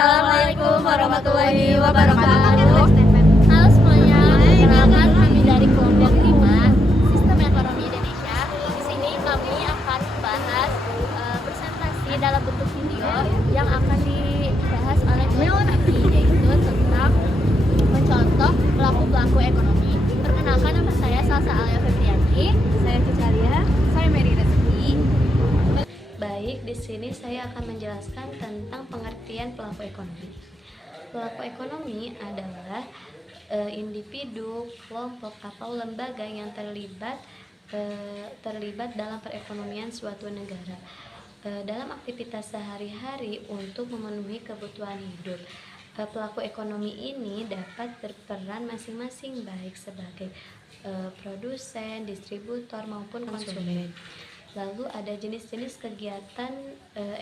Assalamualaikum warahmatullahi wabarakatuh. Halo semuanya, perkenalkan kami dari kelompok 5 Sistem Ekonomi Indonesia. Di sini kami akan membahas presentasi dalam bentuk video yang akan dibahas oleh kelompok kami, yaitu tentang mencontoh pelaku-pelaku ekonomi. Perkenalkan, nama saya Salsa Alia Febrianti. Saya Cicalia. Saya Mary Rezeki. Baik, di sini saya akan menjelaskan tentang pengertian pelaku ekonomi. Pelaku ekonomi adalah individu, kelompok atau lembaga yang terlibat dalam perekonomian suatu negara dalam aktivitas sehari-hari untuk memenuhi kebutuhan hidup. Pelaku ekonomi ini dapat berperan masing-masing, baik sebagai produsen, distributor maupun konsumen. Lalu ada jenis-jenis kegiatan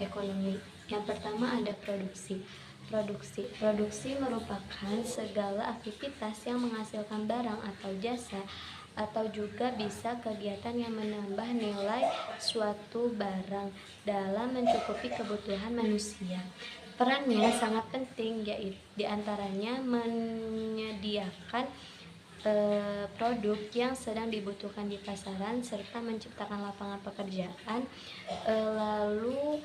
ekonomi. Yang pertama ada produksi. Produksi merupakan segala aktivitas yang menghasilkan barang atau jasa, atau juga bisa kegiatan yang menambah nilai suatu barang dalam mencukupi kebutuhan manusia. Perannya sangat penting, yaitu diantaranya menyediakan produk yang sedang dibutuhkan di pasaran serta menciptakan lapangan pekerjaan, lalu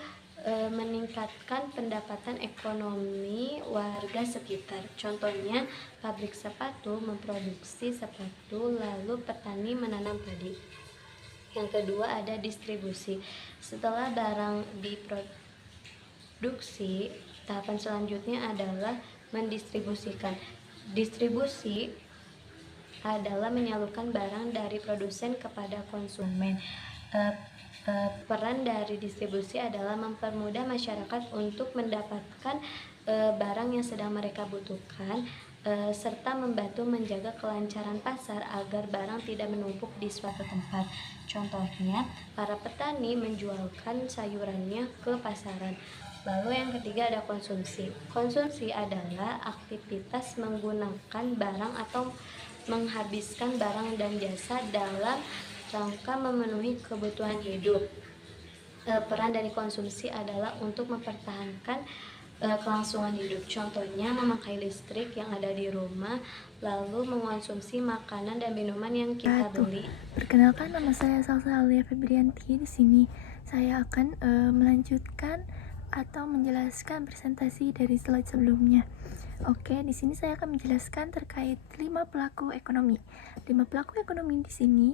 meningkatkan pendapatan ekonomi warga sekitar. Contohnya, pabrik sepatu memproduksi sepatu, lalu petani menanam padi. Yang kedua ada distribusi. Setelah barang diproduksi, tahapan selanjutnya adalah mendistribusikan. Distribusi adalah menyalurkan barang dari produsen kepada konsumen. Peran dari distribusi adalah mempermudah masyarakat untuk mendapatkan barang yang sedang mereka butuhkan, serta membantu menjaga kelancaran pasar agar barang tidak menumpuk di suatu tempat. Contohnya, para petani menjualkan sayurannya ke pasaran. Lalu yang ketiga ada konsumsi. Konsumsi adalah aktivitas menggunakan barang atau menghabiskan barang dan jasa dalam rangka memenuhi kebutuhan hidup. Peran dari konsumsi adalah untuk mempertahankan kelangsungan hidup. Contohnya memakai listrik yang ada di rumah, lalu mengonsumsi makanan dan minuman yang kita beli. Perkenalkan, nama saya Salsa Alia Febrianti. Di sini saya akan melanjutkan atau menjelaskan presentasi dari slide sebelumnya. Oke, di sini saya akan menjelaskan terkait 5 pelaku ekonomi. 5 pelaku ekonomi di sini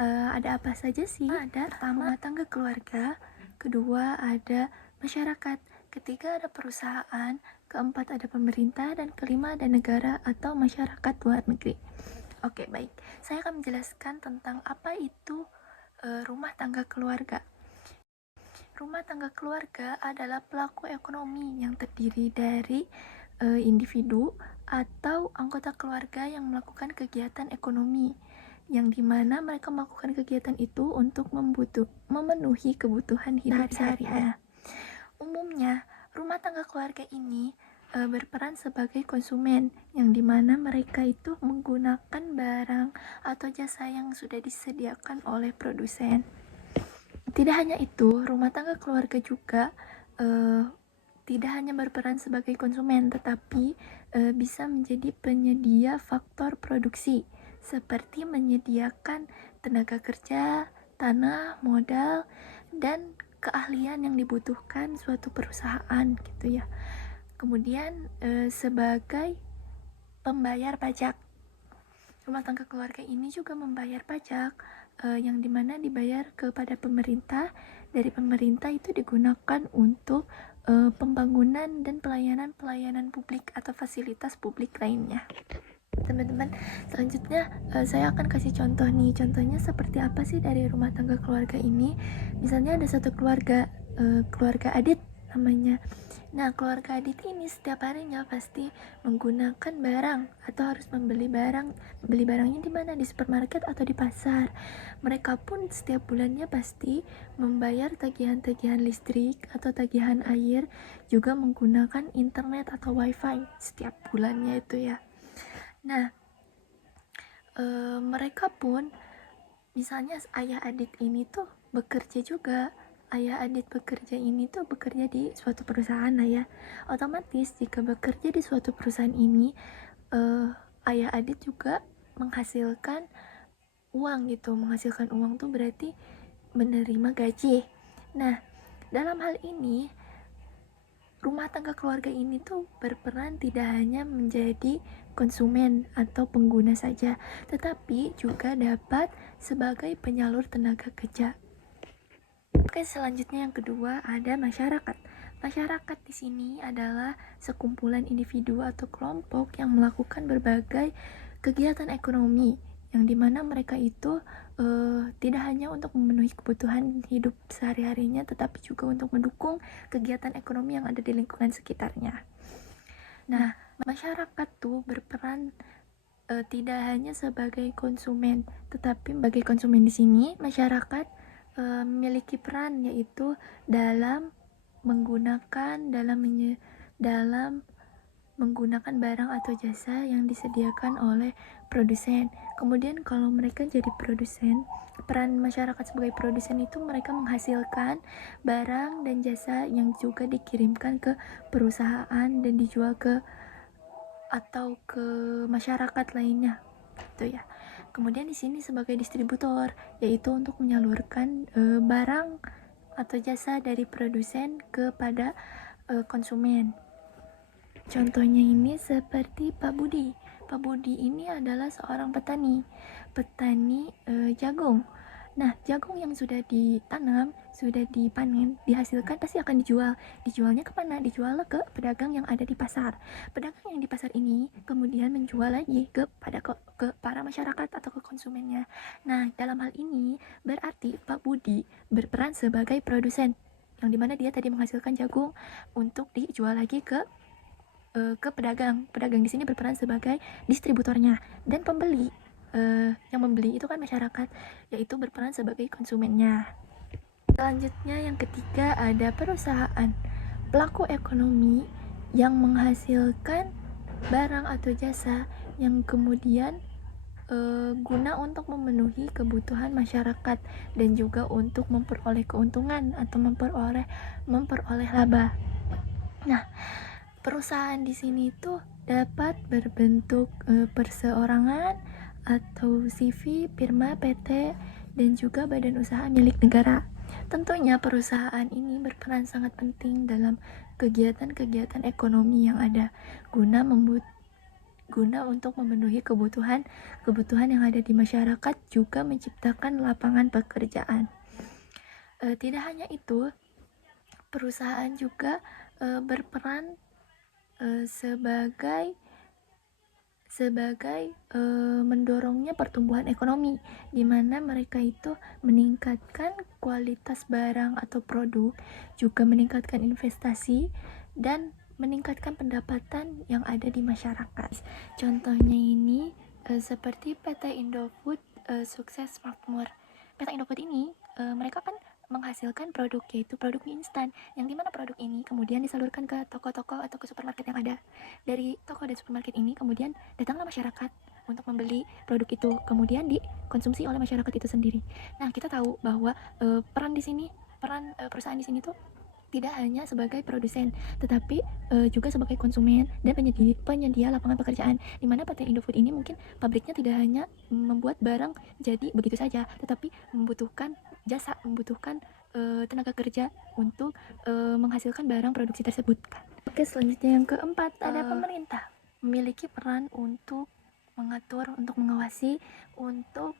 ada apa saja sih? Ada pertama rumah tangga keluarga, kedua ada masyarakat, ketiga ada perusahaan, keempat ada pemerintah, dan kelima ada negara atau masyarakat luar negeri. Oke, baik. Saya akan menjelaskan tentang apa itu rumah tangga keluarga. Rumah tangga keluarga adalah pelaku ekonomi yang terdiri dari individu atau anggota keluarga yang melakukan kegiatan ekonomi, yang dimana mereka melakukan kegiatan itu untuk memenuhi kebutuhan hidup sehari-hari. Umumnya, rumah tangga keluarga ini berperan sebagai konsumen, yang dimana mereka itu menggunakan barang atau jasa yang sudah disediakan oleh produsen. Tidak hanya itu, rumah tangga keluarga juga tidak hanya berperan sebagai konsumen, tetapi bisa menjadi penyedia faktor produksi, seperti menyediakan tenaga kerja, tanah, modal, dan keahlian yang dibutuhkan suatu perusahaan gitu ya. Kemudian sebagai pembayar pajak, rumah tangga keluarga ini juga membayar pajak yang dimana dibayar kepada pemerintah. Dari pemerintah itu digunakan untuk pembangunan dan pelayanan publik atau fasilitas publik lainnya. Teman-teman, selanjutnya saya akan kasih contoh nih. Contohnya seperti apa sih dari rumah tangga keluarga ini? Misalnya ada satu keluarga Adit namanya. Nah, keluarga Adit ini setiap harinya pasti menggunakan barang atau harus membeli barang. Beli barangnya di mana? Di supermarket atau di pasar. Mereka pun setiap bulannya pasti membayar tagihan-tagihan listrik atau tagihan air, juga menggunakan internet atau wifi setiap bulannya itu ya. Nah, mereka pun, misalnya ayah Adit ini tuh bekerja juga ayah Adit bekerja ini tuh bekerja di suatu perusahaan lah ya. Otomatis jika bekerja di suatu perusahaan ini, ayah Adit juga menghasilkan uang gitu. Menghasilkan uang tuh berarti menerima gaji. Nah, dalam hal ini rumah tangga keluarga ini tuh berperan tidak hanya menjadi konsumen atau pengguna saja, tetapi juga dapat sebagai penyalur tenaga kerja. Oke, selanjutnya yang kedua ada masyarakat. Masyarakat di sini adalah sekumpulan individu atau kelompok yang melakukan berbagai kegiatan ekonomi yang dimana mereka itu tidak hanya untuk memenuhi kebutuhan hidup sehari-harinya, tetapi juga untuk mendukung kegiatan ekonomi yang ada di lingkungan sekitarnya. Nah, masyarakat tuh berperan tidak hanya sebagai konsumen, tetapi sebagai konsumen di sini masyarakat memiliki peran, yaitu dalam menggunakan barang atau jasa yang disediakan oleh produsen. Kemudian kalau mereka jadi produsen, peran masyarakat sebagai produsen itu mereka menghasilkan barang dan jasa yang juga dikirimkan ke perusahaan dan dijual ke masyarakat lainnya gitu ya. Kemudian di sini sebagai distributor, yaitu untuk menyalurkan barang atau jasa dari produsen kepada konsumen. Contohnya ini seperti Pak Budi. Pak Budi ini adalah seorang petani jagung. Nah, jagung yang sudah ditanam, sudah dipanen, dihasilkan pasti akan dijual. Dijualnya kemana? Dijual ke pedagang yang ada di pasar. Pedagang yang di pasar ini kemudian menjual lagi ke para masyarakat atau ke konsumennya. Nah, dalam hal ini berarti Pak Budi berperan sebagai produsen, yang dimana dia tadi menghasilkan jagung untuk dijual lagi ke pedagang. Pedagang di sini berperan sebagai distributornya, dan pembeli yang membeli itu kan masyarakat, yaitu berperan sebagai konsumennya. Selanjutnya yang ketiga ada perusahaan. Pelaku ekonomi yang menghasilkan barang atau jasa yang kemudian guna untuk memenuhi kebutuhan masyarakat dan juga untuk memperoleh keuntungan atau memperoleh laba. Nah, perusahaan di sini tuh dapat berbentuk perseorangan atau CV, firma, PT, dan juga badan usaha milik negara. Tentunya perusahaan ini berperan sangat penting dalam kegiatan-kegiatan ekonomi yang ada guna untuk memenuhi kebutuhan yang ada di masyarakat, juga menciptakan lapangan pekerjaan. Tidak hanya itu, perusahaan juga berperan sebagai mendorongnya pertumbuhan ekonomi, di mana mereka itu meningkatkan kualitas barang atau produk, juga meningkatkan investasi dan meningkatkan pendapatan yang ada di masyarakat. Contohnya ini seperti PT Indofood Sukses Makmur. PT Indofood ini mereka kan menghasilkan produk, yaitu produk mie instan, yang dimana produk ini kemudian disalurkan ke toko-toko atau ke supermarket yang ada. Dari toko dan supermarket ini kemudian datanglah masyarakat untuk membeli produk itu, kemudian dikonsumsi oleh masyarakat itu sendiri. Nah, kita tahu bahwa peran perusahaan di sini tuh tidak hanya sebagai produsen, tetapi juga sebagai konsumen dan penyedia lapangan pekerjaan, di mana PT Indofood ini mungkin pabriknya tidak hanya membuat barang jadi begitu saja, tetapi membutuhkan jasa, membutuhkan tenaga kerja untuk menghasilkan barang produksi tersebut. Oke, selanjutnya yang keempat ada pemerintah. Memiliki peran untuk mengatur, untuk mengawasi, untuk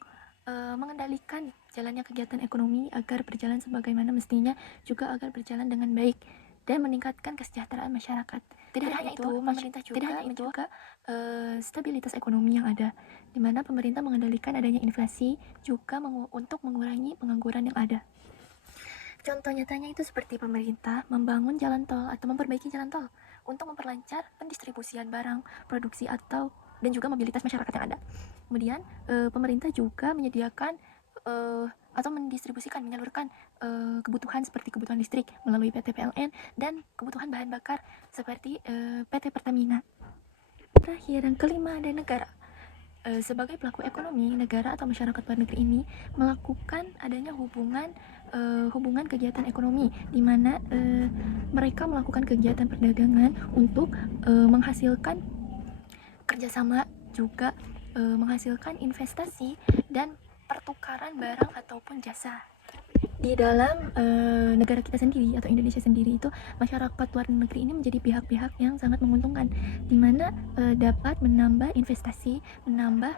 mengendalikan jalannya kegiatan ekonomi agar berjalan sebagaimana mestinya, juga agar berjalan dengan baik dan meningkatkan kesejahteraan masyarakat. Tidak hanya itu, pemerintah juga menjaga stabilitas ekonomi yang ada, di mana pemerintah mengendalikan adanya inflasi, juga untuk mengurangi pengangguran yang ada. Contoh nyatanya itu seperti pemerintah membangun jalan tol atau memperbaiki jalan tol untuk memperlancar pendistribusian barang, produksi dan juga mobilitas masyarakat yang ada. Kemudian pemerintah juga menyediakan atau menyalurkan kebutuhan seperti kebutuhan listrik melalui PT PLN dan kebutuhan bahan bakar seperti PT Pertamina. Terakhir, yang kelima ada negara. sebagai pelaku ekonomi, negara atau masyarakat luar negeri ini melakukan adanya hubungan kegiatan ekonomi, di mana mereka melakukan kegiatan perdagangan untuk menghasilkan kerjasama, juga menghasilkan investasi dan pertukaran barang ataupun jasa. Di dalam negara kita sendiri atau Indonesia sendiri itu, masyarakat luar negeri ini menjadi pihak-pihak yang sangat menguntungkan, di mana dapat menambah investasi, menambah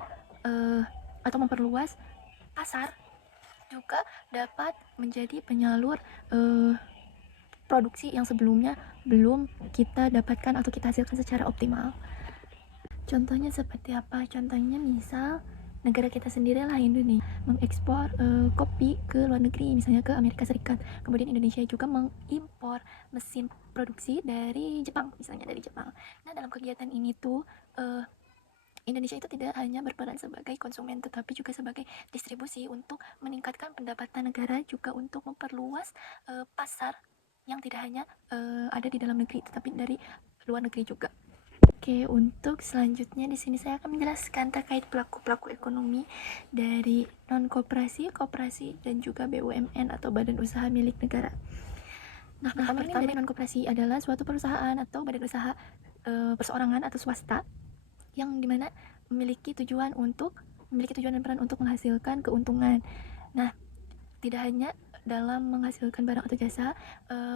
atau memperluas pasar, juga dapat menjadi penyalur produksi yang sebelumnya belum kita dapatkan atau kita hasilkan secara optimal. Contohnya seperti apa? Contohnya misal negara kita sendiri lah, Indonesia, mengekspor kopi ke luar negeri, misalnya ke Amerika Serikat. Kemudian Indonesia juga mengimpor mesin produksi dari Jepang, misalnya dari Jepang. Nah, dalam kegiatan ini tuh Indonesia itu tidak hanya berperan sebagai konsumen, tetapi juga sebagai distribusi untuk meningkatkan pendapatan negara, juga untuk memperluas pasar yang tidak hanya ada di dalam negeri, tetapi dari luar negeri juga. Oke, untuk selanjutnya di sini saya akan menjelaskan terkait pelaku-pelaku ekonomi dari non-koperasi, koperasi, dan juga BUMN atau badan usaha milik negara. Nah, pertama dari non-koperasi adalah suatu perusahaan atau badan usaha perseorangan atau swasta yang dimana memiliki tujuan dan peran untuk menghasilkan keuntungan. Nah, tidak hanya dalam menghasilkan barang atau jasa,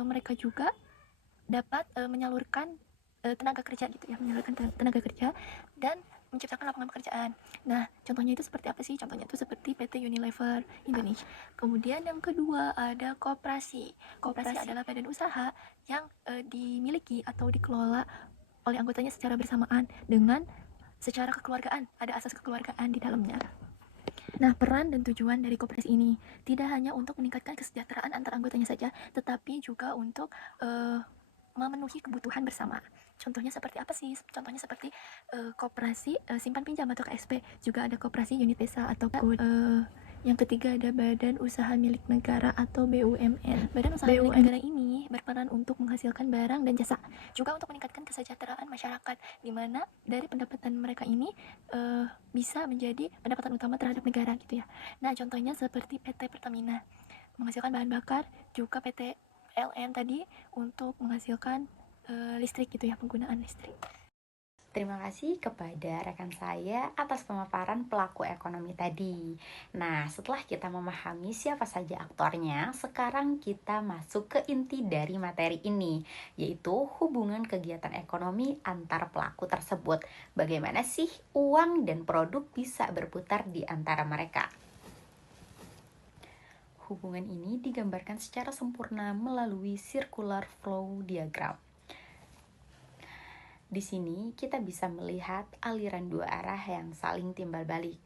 mereka juga dapat menyalurkan tenaga kerja gitu ya, menyalurkan tenaga kerja dan menciptakan lapangan pekerjaan. Nah, contohnya itu seperti apa sih? Contohnya itu seperti PT Unilever Indonesia. Kemudian yang kedua ada koperasi. Koperasi adalah badan usaha yang dimiliki atau dikelola oleh anggotanya secara bersamaan dengan secara kekeluargaan, ada asas kekeluargaan di dalamnya. Nah, peran dan tujuan dari koperasi ini tidak hanya untuk meningkatkan kesejahteraan antar anggotanya saja, tetapi juga untuk memenuhi kebutuhan bersama. Contohnya seperti apa sih? Contohnya seperti koperasi simpan pinjam atau KSP, juga ada koperasi unit desa atau KUD. Yang ketiga ada badan usaha milik negara atau BUMN. Badan usaha milik negara ini berperan untuk menghasilkan barang dan jasa, juga untuk meningkatkan kesejahteraan masyarakat, di mana dari pendapatan mereka ini bisa menjadi pendapatan utama terhadap negara gitu ya. Nah, contohnya seperti PT Pertamina menghasilkan bahan bakar, juga PT LN tadi untuk menghasilkan listrik gitu ya, penggunaan listrik. Terima kasih kepada rekan saya atas pemaparan pelaku ekonomi tadi. Nah, setelah kita memahami siapa saja aktornya, sekarang kita masuk ke inti dari materi ini, yaitu hubungan kegiatan ekonomi antar pelaku tersebut. Bagaimana sih uang dan produk bisa berputar di antara mereka? Hubungan ini digambarkan secara sempurna melalui circular flow diagram. Di sini kita bisa melihat aliran dua arah yang saling timbal balik.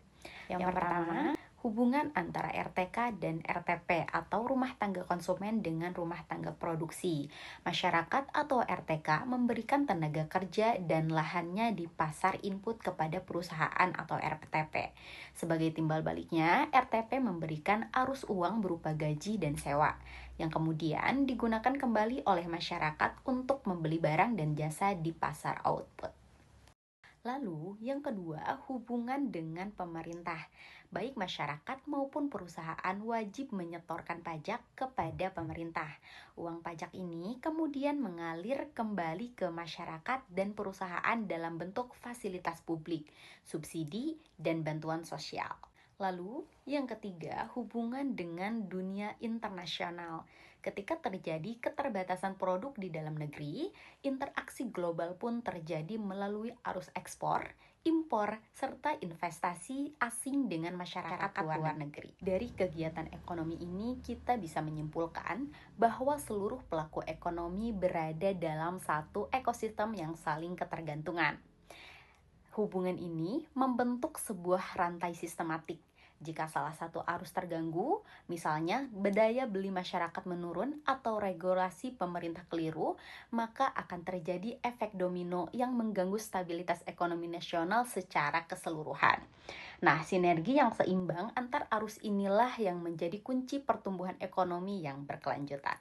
Yang pertama, hubungan antara RTK dan RTP atau rumah tangga konsumen dengan rumah tangga produksi. Masyarakat atau RTK memberikan tenaga kerja dan lahannya di pasar input kepada perusahaan atau RTP. Sebagai timbal baliknya, RTP memberikan arus uang berupa gaji dan sewa, yang kemudian digunakan kembali oleh masyarakat untuk membeli barang dan jasa di pasar output. Lalu, yang kedua, hubungan dengan pemerintah. Baik masyarakat maupun perusahaan wajib menyetorkan pajak kepada pemerintah. Uang pajak ini kemudian mengalir kembali ke masyarakat dan perusahaan dalam bentuk fasilitas publik, subsidi, dan bantuan sosial. Lalu, yang ketiga, hubungan dengan dunia internasional. Ketika terjadi keterbatasan produk di dalam negeri, interaksi global pun terjadi melalui arus ekspor, impor, serta investasi asing dengan masyarakat luar negeri. Dari kegiatan ekonomi ini, kita bisa menyimpulkan bahwa seluruh pelaku ekonomi berada dalam satu ekosistem yang saling ketergantungan. Hubungan ini membentuk sebuah rantai sistematik. Jika salah satu arus terganggu, misalnya daya beli masyarakat menurun atau regulasi pemerintah keliru, maka akan terjadi efek domino yang mengganggu stabilitas ekonomi nasional secara keseluruhan. Nah, sinergi yang seimbang antar arus inilah yang menjadi kunci pertumbuhan ekonomi yang berkelanjutan.